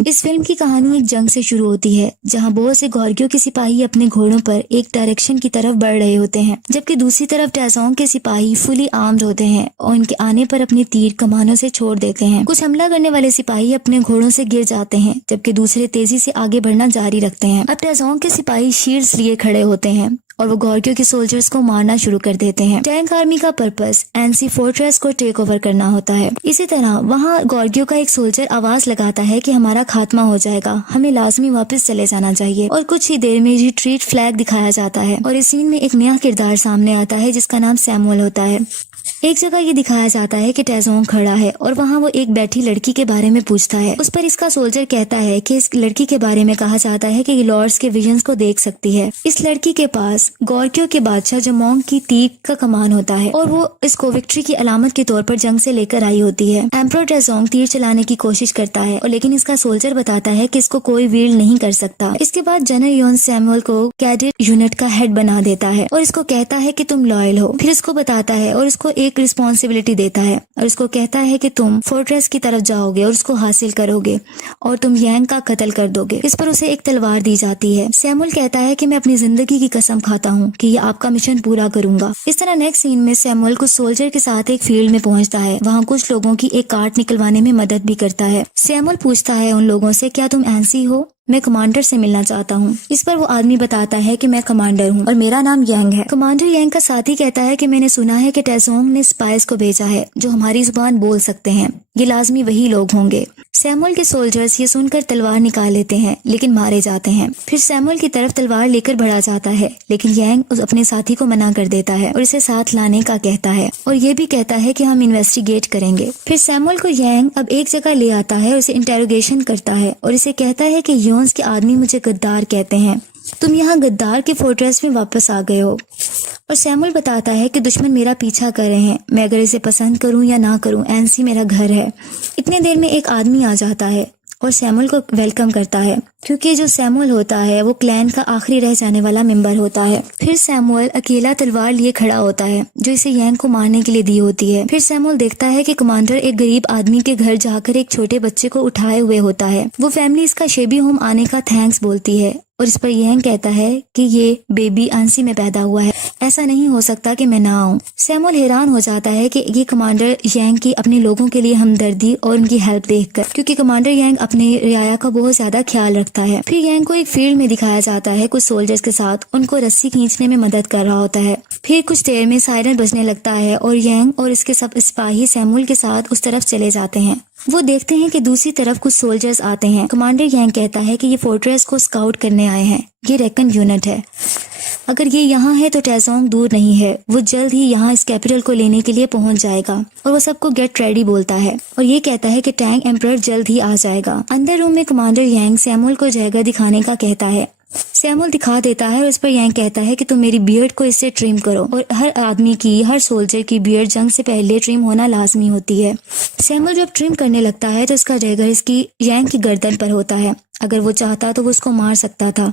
थी। इस फिल्म की कहानी एक जंग से शुरू होती है जहाँ बहुत से गॉर्गियो के सिपाही अपने घोड़ों पर एक डायरेक्शन की तरफ बढ़ रहे होते हैं, जबकि दूसरी तरफ टैजोंग के सिपाही फुली आर्म्ड होते हैं और उनके आने पर अपने तीर कमानों से छोड़ देते हैं। कुछ हमला करने वाले सिपाही अपने घोड़ों से गिर जाते हैं, जबकि दूसरे तेजी से आगे बढ़ना जारी रखते हैं। अब टैजोंग के सिपाही शील्ड्स लिए खड़े होते हैं और वो गॉर्गियो के सोल्जर्स को मारना शुरू कर देते हैं। टैंक आर्मी का पर्पस एनसी फोर्ट्रेस को टेक ओवर करना होता है। इसी तरह वहाँ गॉर्गियो का एक सोल्जर आवाज लगाता है कि हमारा खात्मा हो जाएगा, हमें लाजमी वापस चले जाना चाहिए। और कुछ ही देर में रिट्रीट फ्लैग दिखाया जाता है और इस सीन में एक नया किरदार सामने आता है जिसका नाम सैमुअल होता है। एक जगह ये दिखाया जाता है कि टैजोंग खड़ा है और वहाँ वो एक बैठी लड़की के बारे में पूछता है। उस पर इसका सोल्जर कहता है कि इस लड़की के बारे में कहा जाता है कि ये लॉर्ड्स के विजन्स को देख सकती है। इस लड़की के पास गॉर्गियो के बादशाह जमोंग की तीर का कमान होता है और वो इसको विक्ट्री की अलामत के तौर पर जंग से लेकर आई होती है। एम्परर टैजोंग तीर चलाने की कोशिश करता है और लेकिन इसका सोल्जर बताता है कि इसको कोई वील्ड नहीं कर सकता। इसके बाद जनरल योन सैमुअल को कैडेट यूनिट का हेड बना देता है और इसको कहता है कि तुम लॉयल हो। फिर इसको बताता है और इसको एक रिस्पॉन्सिबिलिटी देता है और इसको कहता है कि तुम फोर्ट्रेस की तरफ जाओगे और उसको हासिल करोगे और तुम यांग का कत्ल कर दोगे। इस पर उसे एक तलवार दी जाती है। सैमुअल कहता है कि मैं अपनी जिंदगी की कसम खाता हूँ कि ये आपका मिशन पूरा करूंगा। इस तरह नेक्स्ट सीन में सैमुअल कुछ सोल्जर के साथ एक फील्ड में पहुंचता है। वहाँ कुछ लोगों की एक कार्ट निकलवाने में मदद भी करता है। सैमुअल पूछता है उन लोगों से, क्या तुम एनसी हो? मैं कमांडर से मिलना चाहता हूँ। इस पर वो आदमी बताता है कि मैं कमांडर हूँ और मेरा नाम यांग है। कमांडर यांग का साथी कहता है कि मैंने सुना है कि टैजोंग ने स्पाइस को भेजा है जो हमारी जुबान बोल सकते हैं। ये लाजमी वही लोग होंगे। सैमुअल के सोल्जर्स ये सुनकर तलवार निकाल लेते हैं लेकिन मारे जाते हैं। फिर सैमुअल की तरफ तलवार लेकर बढ़ा जाता है लेकिन यांग उस अपने साथी को मना कर देता है और इसे साथ लाने का कहता है और ये भी कहता है कि हम इन्वेस्टिगेट करेंगे। फिर सैमुअल को यांग अब एक जगह ले आता है और इसे इंटेरोगेशन करता है और इसे कहता है कि योन्स के आदमी मुझे गद्दार कहते हैं, तुम यहाँ गद्दार के फोर्ट्रेस में वापस आ गए हो। और सैमुअल बताता है कि दुश्मन मेरा पीछा कर रहे हैं, मैं अगर इसे पसंद करूं या ना करूं, एनसी मेरा घर है। इतने देर में एक आदमी आ जाता है और सैमुअल को वेलकम करता है क्योंकि जो सैमुअल होता है वो क्लैन का आखिरी रह जाने वाला मेंबर होता है। फिर सैमुअल अकेला तलवार लिए खड़ा होता है जो इसे यांग को मारने के लिए दी होती है। फिर सैमुअल देखता है कि कमांडर एक गरीब आदमी के घर जाकर एक छोटे बच्चे को उठाए हुए होता है। वो फैमिली इसका शेबी होम आने का थैंक्स बोलती है और इस पर यांग कहता है कि ये बेबी एनसी में पैदा हुआ है, ऐसा नहीं हो सकता कि मैं ना आऊं। सैमुअल हैरान हो जाता है कि ये कमांडर यांग की अपने लोगों के लिए हमदर्दी और उनकी हेल्प देखकर, क्योंकि कमांडर यांग अपने रियाया का बहुत ज्यादा ख्याल रखता है। फिर यांग को एक फील्ड में दिखाया जाता है कुछ सोल्जर्स के साथ उनको रस्सी खींचने में मदद कर रहा होता है। फिर कुछ देर में सायरन बजने लगता है और यांग और इसके सब सिपाही सैमुअल के साथ उस तरफ चले जाते हैं। वो देखते हैं कि दूसरी तरफ कुछ सोल्जर्स आते हैं। कमांडर यांग कहता है कि ये फोर्ट्रेस को स्काउट करने आए हैं, ये रेकन यूनिट है। अगर ये यहाँ है तो टैजोंग दूर नहीं है, वो जल्द ही यहाँ इस कैपिटल को लेने के लिए पहुँच जाएगा। और वो सबको गेट रेडी बोलता है और ये कहता है कि टैंक एम्परर जल्द ही आ जाएगा। अंदर रूम में कमांडर यांग सैमुअल को जगह दिखाने का कहता है। सैमुअल दिखा देता है और इस पर यांग कहता है कि तुम मेरी बियर्ड को इससे ट्रिम करो और हर आदमी की, हर सोल्जर की बियर्ड जंग से पहले ट्रिम होना लाजमी होती है। सैमुअल जब ट्रिम करने लगता है तो इसका डैगर इसकी यांग की गर्दन पर होता है। अगर वो चाहता तो वो उसको मार सकता था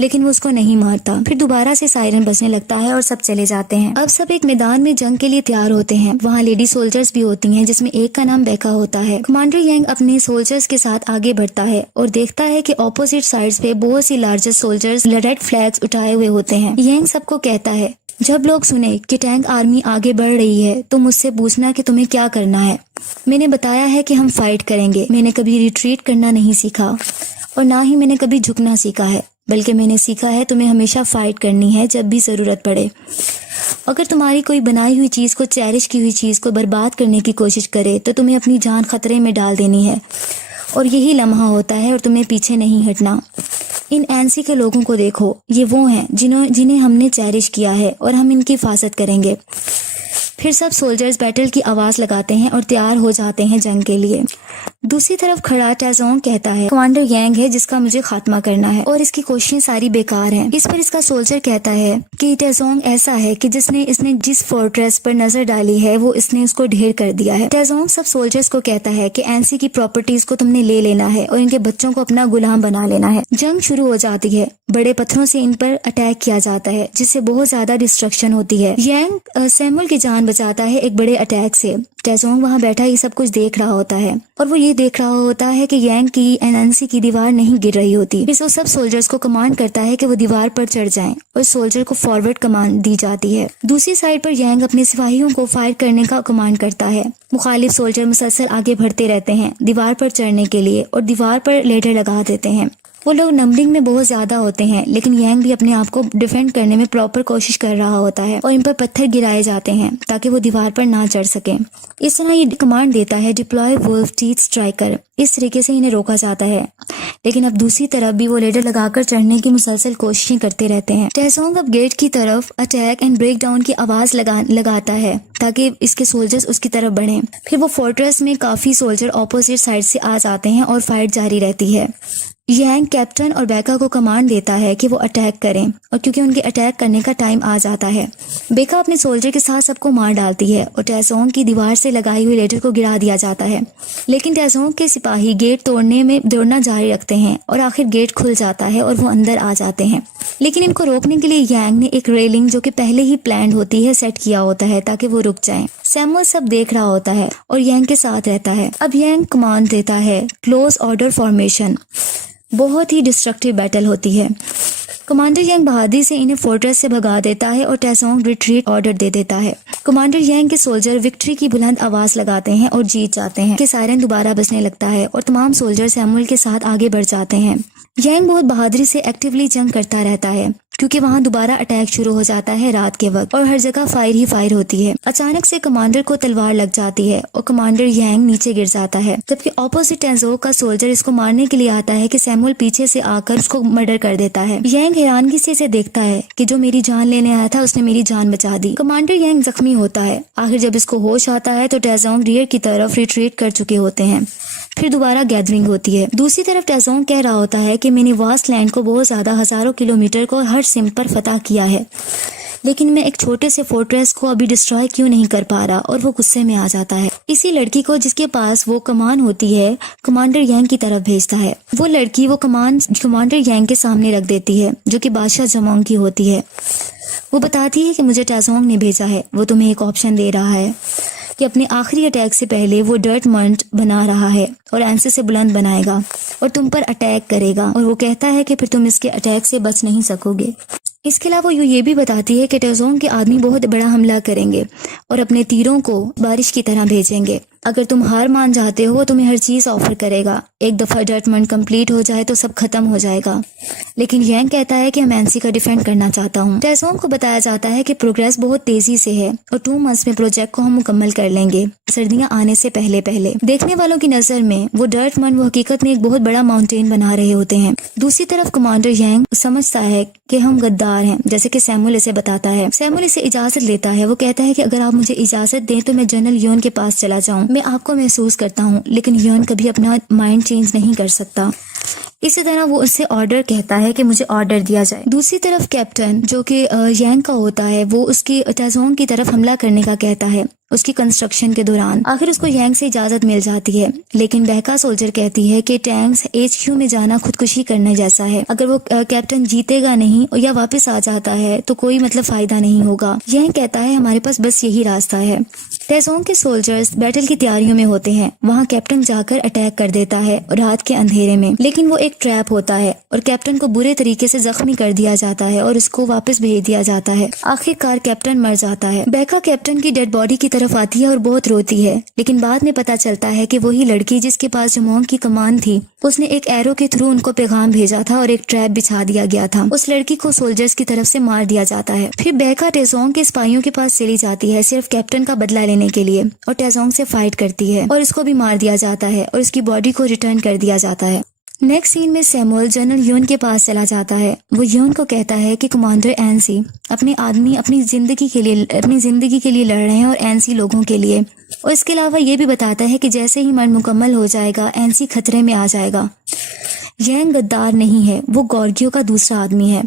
लेकिन वो उसको नहीं मारता। फिर दोबारा से सायरन बजने लगता है और सब चले जाते हैं। अब सब एक मैदान में जंग के लिए तैयार होते हैं। वहाँ लेडी सोल्जर्स भी होती हैं जिसमें एक का नाम बेका होता है। कमांडर यांग अपने सोल्जर्स के साथ आगे बढ़ता है और देखता है कि ऑपोजिट साइड्स पे बहुत सी लार्जेस्ट सोल्जर्स रेड फ्लैग्स उठाए हुए होते हैं। यांग सबको कहता है, जब लोग सुने कि टैंक आर्मी आगे बढ़ रही है तो मुझसे पूछना कि तुम्हें क्या करना है। मैंने बताया है कि हम फाइट करेंगे। मैंने कभी रिट्रीट करना नहीं सीखा और ना ही मैंने कभी झुकना सीखा है, बल्कि मैंने सीखा है तुम्हें हमेशा फाइट करनी है जब भी जरूरत पड़े। अगर तुम्हारी कोई बनाई हुई चीज को, चेरिश की हुई चीज को बर्बाद करने की कोशिश करे तो तुम्हें अपनी जान खतरे में डाल देनी है और यही लम्हा होता है और तुम्हें पीछे नहीं हटना। इन एनसी के लोगों को देखो, ये वो हैं जिन्हें हमने चेरिश किया है और हम इनकी हिफाजत करेंगे। फिर सब सोल्जर्स बैटल की आवाज लगाते हैं और तैयार हो जाते हैं जंग के लिए। दूसरी तरफ खड़ा टैजोंग कहता है, कमांडर यांग है जिसका मुझे खात्मा करना है और इसकी कोशिशें सारी बेकार हैं। इस पर इसका सोल्जर कहता है कि टैजोंग ऐसा है कि इसने जिस फोर्ट्रेस पर नजर डाली है वो इसने उसको ढेर कर दिया है। टैजोंग सब सोल्जर्स को कहता है कि एनसी की प्रॉपर्टीज को तुमने ले लेना है और इनके बच्चों को अपना गुलाम बना लेना है। जंग शुरू हो जाती है। बड़े पत्थरों से इन पर अटैक किया जाता है जिससे बहुत ज्यादा डिस्ट्रक्शन होती है। यांग सैमुअल की जान बचाता है एक बड़े अटैक से। टेजोंग वहाँ बैठा ये सब कुछ देख रहा होता है और वो ये देख रहा होता है कि यांग की एनएनसी की दीवार नहीं गिर रही होती। फिर वो सब सोल्जर्स को कमांड करता है कि वो दीवार पर चढ़ जाएं और सोल्जर को फॉरवर्ड कमांड दी जाती है। दूसरी साइड पर यांग अपने सिपाहियों को फायर करने का कमांड करता है। मुखालिफ सोल्जर मुसलसल आगे बढ़ते रहते हैं दीवार पर चढ़ने के लिए और दीवार पर लेडर लगा देते हैं। वो लोग नंबरिंग में बहुत ज्यादा होते हैं, लेकिन यांग भी अपने आप को डिफेंड करने में प्रॉपर कोशिश कर रहा होता है और इन पर पत्थर गिराए जाते हैं ताकि वो दीवार पर ना चढ़ सके। इस तरह ये कमांड देता है डिप्लॉय वुल्फ टीथ स्ट्राइकर। इस तरीके से इन्हें रोका जाता है, लेकिन अब दूसरी तरफ भी वो लेडर लगाकर चढ़ने की मुसलसल कोशिशें करते रहते हैं। टेजोंग अब गेट की तरफ अटैक एंड ब्रेक डाउन की आवाज लगाता है ताकि इसके सोल्जर्स उसकी तरफ बढ़ें। फिर वो फोर्ट्रेस में काफी सोल्जर ऑपोजिट साइड से आ जाते हैं और फाइट जारी रहती है। यांग कैप्टन और बेका को कमांड देता है कि वो अटैक करें और क्योंकि उनके अटैक करने का टाइम आ जाता है, बेका अपने सोल्जर के साथ सबको मार डालती है और टेजोंग की दीवार से लगाई हुई लेडर को गिरा दिया जाता है। लेकिन टेजोंग के सिपाही गेट तोड़ने में दौड़ना जारी रखते हैं और आखिर गेट खुल जाता है और वो अंदर आ जाते हैं। लेकिन इनको रोकने के लिए यांग ने एक रेलिंग जो कि पहले ही प्लान होती है सेट किया होता है ताकि वो रुक जाएं। सैमुअल सब देख रहा होता है और यांग के साथ रहता है। अब यांग कमांड देता है क्लोज ऑर्डर फॉर्मेशन। बहुत ही डिस्ट्रक्टिव बैटल होती है। कमांडर यांग बहादुरी से इन्हें फोर्ट्रेस से भगा देता है और टेजोंग रिट्रीट ऑर्डर दे देता है। कमांडर यांग के सोल्जर विक्ट्री की बुलंद आवाज लगाते हैं और जीत जाते हैं कि सायरन दोबारा बजने लगता है और तमाम सोल्जर सैमुअल के साथ आगे बढ़ जाते हैं। यांग बहुत बहादुरी से एक्टिवली जंग करता रहता है क्योंकि वहाँ दोबारा अटैक शुरू हो जाता है रात के वक्त और हर जगह फायर ही फायर होती है। अचानक से कमांडर को तलवार लग जाती है और कमांडर यांग नीचे गिर जाता है, जबकि ऑपोजिट टेजोंग का सोल्जर इसको मारने के लिए आता है कि सैमुअल पीछे से आकर उसको मर्डर कर देता है। यांग हैरानगी से इसे देखता है कि जो मेरी जान लेने आया था उसने मेरी जान बचा दी। कमांडर यांग जख्मी होता है। आखिर जब इसको होश आता है तो टेजोंग रियर की तरफ रिट्रीट कर चुके होते हैं। फिर दोबारा गैदरिंग होती है। दूसरी तरफ टेजोंग कह रहा होता है कि मैंने वास्ट लैंड को बहुत ज्यादा हजारों किलोमीटर को हर सिम पर फतह किया है, लेकिन मैं एक छोटे से फोर्ट्रेस को अभी डिस्ट्रॉय क्यों नहीं कर पा रहा, और वो गुस्से में आ जाता है। इसी लड़की को जिसके पास वो कमान होती है कमांडर यांग की तरफ भेजता है। वो लड़की वो कमान कमांडर यांग के सामने रख देती है जो कि बादशाह जमोंग की होती है। वो बताती है कि मुझे टेजोंग ने भेजा है। वो तुम्हें एक ऑप्शन दे रहा है कि अपने आखिरी अटैक से पहले वो डर्ट मंट बना रहा है और एंसे से बुलंद बनाएगा और तुम पर अटैक करेगा, और वो कहता है कि फिर तुम इसके अटैक से बच नहीं सकोगे। इसके अलावा वो ये भी बताती है कि टेजोंग के आदमी बहुत बड़ा हमला करेंगे और अपने तीरों को बारिश की तरह भेजेंगे। अगर तुम हार मान जाते हो तुम्हें हर चीज ऑफर करेगा। एक दफा डर्टमंड कंप्लीट हो जाए तो सब खत्म हो जाएगा। लेकिन यांग कहता है कि मैं एनसी का डिफेंड करना चाहता हूँ। टेजोंग को बताया जाता है कि प्रोग्रेस बहुत तेजी से है और 2 मंथ्स में प्रोजेक्ट को हम मुकम्मल कर लेंगे, सर्दियां आने से पहले पहले। देखने वालों की नजर में वो डर्टमंड वो हकीकत में एक बहुत बड़ा माउंटेन बना रहे होते हैं। दूसरी तरफ कमांडर यांग समझता है कि हम गद्दार हैं, जैसे कि सैमुअल इसे बताता है। सैमुअल इसे इजाजत लेता है। वो कहता है कि अगर आप मुझे इजाजत दें तो मैं जनरल योन के पास चला जाऊं। मैं आपको महसूस करता हूँ, लेकिन योन कभी अपना माइंड चेंज नहीं कर सकता। इसी तरह वो उससे ऑर्डर कहता है कि मुझे ऑर्डर दिया जाए। दूसरी तरफ कैप्टन जो कि यांग का होता है वो उसकी टेजोंग की तरफ हमला करने का कहता है उसकी कंस्ट्रक्शन के दौरान। आखिर उसको यांग से इजाजत मिल जाती है, लेकिन बहका सोल्जर कहती है कि टैंक्स HQ में जाना खुदकुशी करने जैसा है। अगर वो कैप्टन जीतेगा नहीं या वापस आ जाता है तो कोई मतलब फायदा नहीं होगा। यांग कहता है हमारे पास बस यही रास्ता है। टेजोंग के सोल्जर्स बैटल की तैयारियों में होते हैं। वहाँ कैप्टन जाकर अटैक कर देता है रात के अंधेरे में, लेकिन वो एक ट्रैप होता है और कैप्टन को बुरे तरीके से जख्मी कर दिया जाता है और उसको वापस भेज दिया जाता है। आखिरकार कैप्टन मर जाता है। बहका कैप्टन की डेड बॉडी की तरफ आती है और बहुत रोती है, लेकिन बाद में पता चलता है कि वही लड़की जिसके पास जमोंग की कमान थी उसने एक एरो के थ्रू उनको पैगाम भेजा था और एक ट्रैप बिछा दिया गया था। उस लड़की को सोल्जर्स की तरफ से मार दिया जाता है। फिर बहका टेजोंग के सिपाहियों के पास चली जाती है सिर्फ कैप्टन का बदला लेने के लिए, और टेजोंग से फाइट करती है और इसको भी मार दिया जाता है और उसकी बॉडी को रिटर्न कर दिया जाता है। नेक्स्ट सीन में सैमुअल जनरल यून के पास चला जाता है। वो यून को कहता है कि कमांडर एनसी अपने आदमी अपनी जिंदगी के लिए लड़ रहे हैं और एनसी लोगों के लिए, और इसके अलावा ये भी बताता है कि जैसे ही मर्ड मुकम्मल हो जाएगा एनसी खतरे में आ जाएगा। यांग गद्दार नहीं है, वो गॉर्गियो का दूसरा आदमी है।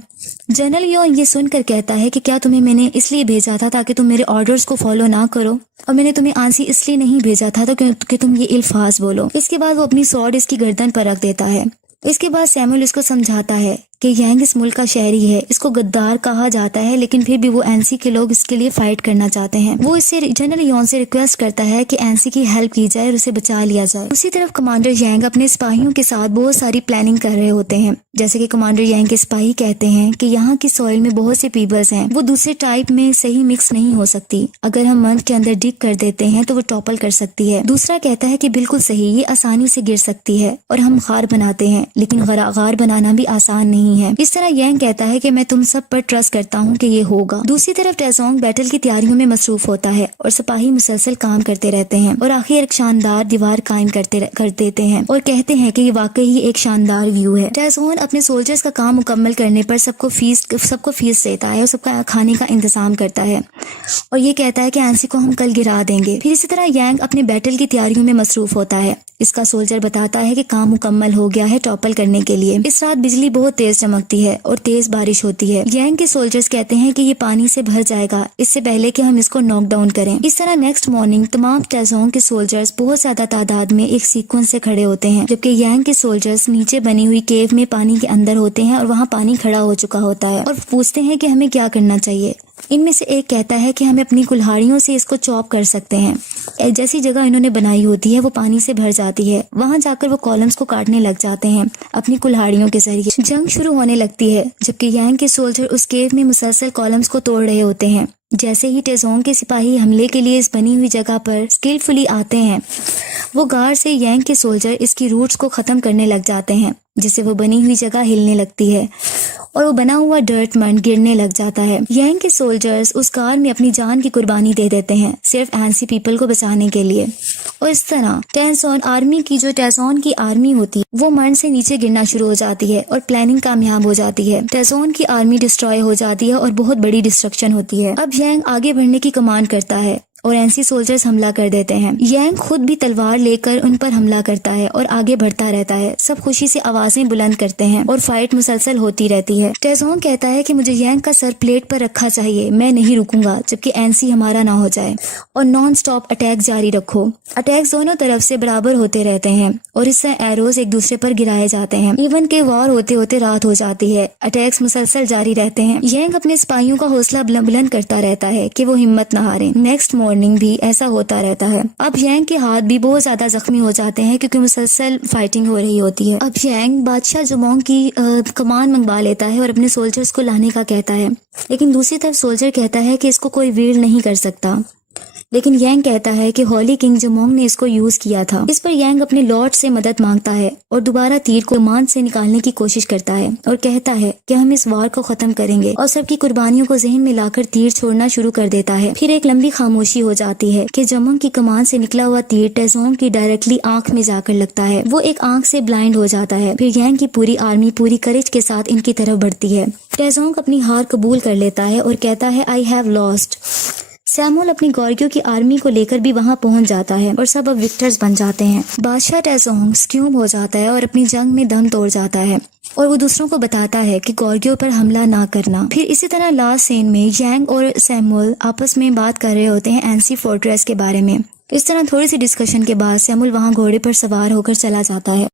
जनरल योन ये सुनकर कहता है कि क्या तुम्हें मैंने इसलिए भेजा था ताकि तुम मेरे ऑर्डर्स को फॉलो ना करो, और मैंने तुम्हें आंसी इसलिए नहीं भेजा था तो कि तुम ये इल्फाज बोलो। इसके बाद वो अपनी स्वॉर्ड इसकी गर्दन पर रख देता है। इसके बाद सैमुअल उसको समझाता है कि यांग इस मुल्क का शहरी है, इसको गद्दार कहा जाता है, लेकिन फिर भी वो एनसी के लोग इसके लिए फाइट करना चाहते हैं। वो इससे जनरल यॉन से रिक्वेस्ट करता है कि एनसी की हेल्प की जाए और उसे बचा लिया जाए। उसी तरफ कमांडर यांग अपने सिपाहियों के साथ बहुत सारी प्लानिंग कर रहे होते हैं। जैसे कि कमांडर यांग के सिपाही कहते हैं कि यहाँ की सॉइल में बहुत से पीपल्स हैं, वो दूसरे टाइप में सही मिक्स नहीं हो सकती। अगर हम मंथ के अंदर डिग कर देते हैं तो वो टॉपल कर सकती है। दूसरा कहता है कि बिल्कुल सही, ये आसानी से गिर सकती है और हम गार बनाते हैं, लेकिन गार बनाना भी आसान नहीं है। इस तरह यांग कहता है कि मैं तुम सब पर ट्रस्ट करता हूँ कि ये होगा। दूसरी तरफ टेजोंग बैटल की तैयारियों में मसरूफ होता है और सिपाही मुसलसल काम करते रहते हैं और आखिर एक शानदार दीवार कायम कर देते हैं और कहते हैं कि ये वाकई ही एक शानदार व्यू है। टेजोंग अपने सोल्जर्स का काम मुकम्मल करने पर सबको फीस देता है और सबका खाने का इंतजाम करता है और ये कहता है कि एनसी को हम कल गिरा देंगे। फिर इसी तरह यांग अपने बैटल की तैयारियों में मसरूफ होता है। इसका सोल्जर बताता है कि काम मुकम्मल हो गया है टॉपल करने के लिए। इस रात बिजली बहुत तेज चमकती है और तेज बारिश होती है। यांग के सोल्जर्स कहते हैं कि ये पानी से भर जाएगा इससे पहले कि हम इसको नॉक डाउन करें। इस तरह नेक्स्ट मॉर्निंग तमाम टेजोंग के सोल्जर्स बहुत ज्यादा तादाद में एक सीक्वेंस से खड़े होते हैं, जबकि यांग के सोल्जर्स नीचे बनी हुई केव में पानी के अंदर होते हैं और वहाँ पानी खड़ा हो चुका होता है और पूछते हैं कि हमें क्या करना चाहिए। इनमें से एक कहता है कि हमें अपनी कुल्हाड़ियों से इसको चॉप कर सकते हैं। जैसी जगह इन्होंने बनाई होती है वो पानी से भर जाती है, वहां जाकर वो कॉलम्स को काटने लग जाते हैं अपनी कुल्हाड़ियों के जरिए। जंग शुरू होने लगती है जबकि यांग के सोल्जर उस केव में मुसलसल कॉलम्स को तोड़ रहे होते हैं। जैसे ही टेजोंग के सिपाही हमले के लिए इस बनी हुई जगह पर स्किलफुली आते हैं, वो गार से यांग के सोल्जर इसकी रूट्स को खत्म करने लग जाते हैं, जिससे वो बनी हुई जगह हिलने लगती है और वो बना हुआ डर्ट मंड गिरने लग जाता है। यांग के सोल्जर्स उस कार में अपनी जान की कुर्बानी दे देते हैं सिर्फ एनसी पीपल को बचाने के लिए और इस तरह टेजोंग की आर्मी होती है वो मंड से नीचे गिरना शुरू हो जाती है और प्लानिंग कामयाब हो जाती है। टेजोंग की आर्मी डिस्ट्रॉय हो जाती है और बहुत बड़ी डिस्ट्रक्शन होती है। अब यांग आगे बढ़ने की कमांड करता है और एनसी सोल्जर्स हमला कर देते हैं। यांग खुद भी तलवार लेकर उन पर हमला करता है और आगे बढ़ता रहता है। सब खुशी से आवाजें बुलंद करते हैं और फाइट मुसलसल होती रहती है। टेजोंग कहता है कि मुझे यांग का सर प्लेट पर रखा चाहिए, मैं नहीं रुकूंगा जबकि एनसी हमारा ना हो जाए और नॉन स्टॉप अटैक जारी रखो। अटैक्स दोनों तरफ से बराबर होते रहते हैं और इससे एरोज एक दूसरे पर गिराए जाते हैं। इवन के वॉर होते होते रात हो जाती है। अटैक्स मुसलसल जारी रहते हैं। यांग अपने सिपाहियों का हौसला बुलंद करता रहता है कि वो हिम्मत न हारे। नेक्स्ट मॉर्निंग भी ऐसा होता रहता है। अब यांग के हाथ भी बहुत ज्यादा जख्मी हो जाते हैं क्योंकि मुसलसल फाइटिंग हो रही होती है। अब यांग बादशाह जुमोंग की कमान मंगवा लेता है और अपने सोल्जर्स को लाने का कहता है, लेकिन दूसरी तरफ सोल्जर कहता है कि इसको कोई वील नहीं कर सकता। लेकिन यांग कहता है कि होली किंग जुमोंग ने इसको यूज किया था। इस पर यांग अपने लॉर्ड से मदद मांगता है और दोबारा तीर को कमान से निकालने की कोशिश करता है और कहता है कि हम इस वार को खत्म करेंगे और सबकी कुर्बानियों को जहन में लाकर तीर छोड़ना शुरू कर देता है। फिर एक लंबी खामोशी हो जाती है कि जुमोंग की कमान से निकला हुआ तीर टेजोंग की डायरेक्टली आंख में जाकर लगता है। वो एक आंख से ब्लाइंड हो जाता है। फिर यांग की पूरी आर्मी पूरी करेज के साथ इनकी तरफ बढ़ती है। टेजोंग अपनी हार कबूल कर लेता है और कहता है आई हैव लॉस्ट। सैमुअल अपनी गॉर्गियो की आर्मी को लेकर भी वहां पहुंच जाता है और सब अब विक्टर्स बन जाते हैं। बादशाह टेजोंग स्क्यूम हो जाता है और अपनी जंग में दम तोड़ जाता है और वो दूसरों को बताता है कि गॉर्गियो पर हमला ना करना। फिर इसी तरह लास्ट सीन में यांग और सैमुअल आपस में बात कर रहे होते हैं एनसी फोर्ट्रेस के बारे में। इस तरह थोड़ी सी डिस्कशन के बाद सैमुअल वहां घोड़े पर सवार होकर चला जाता है।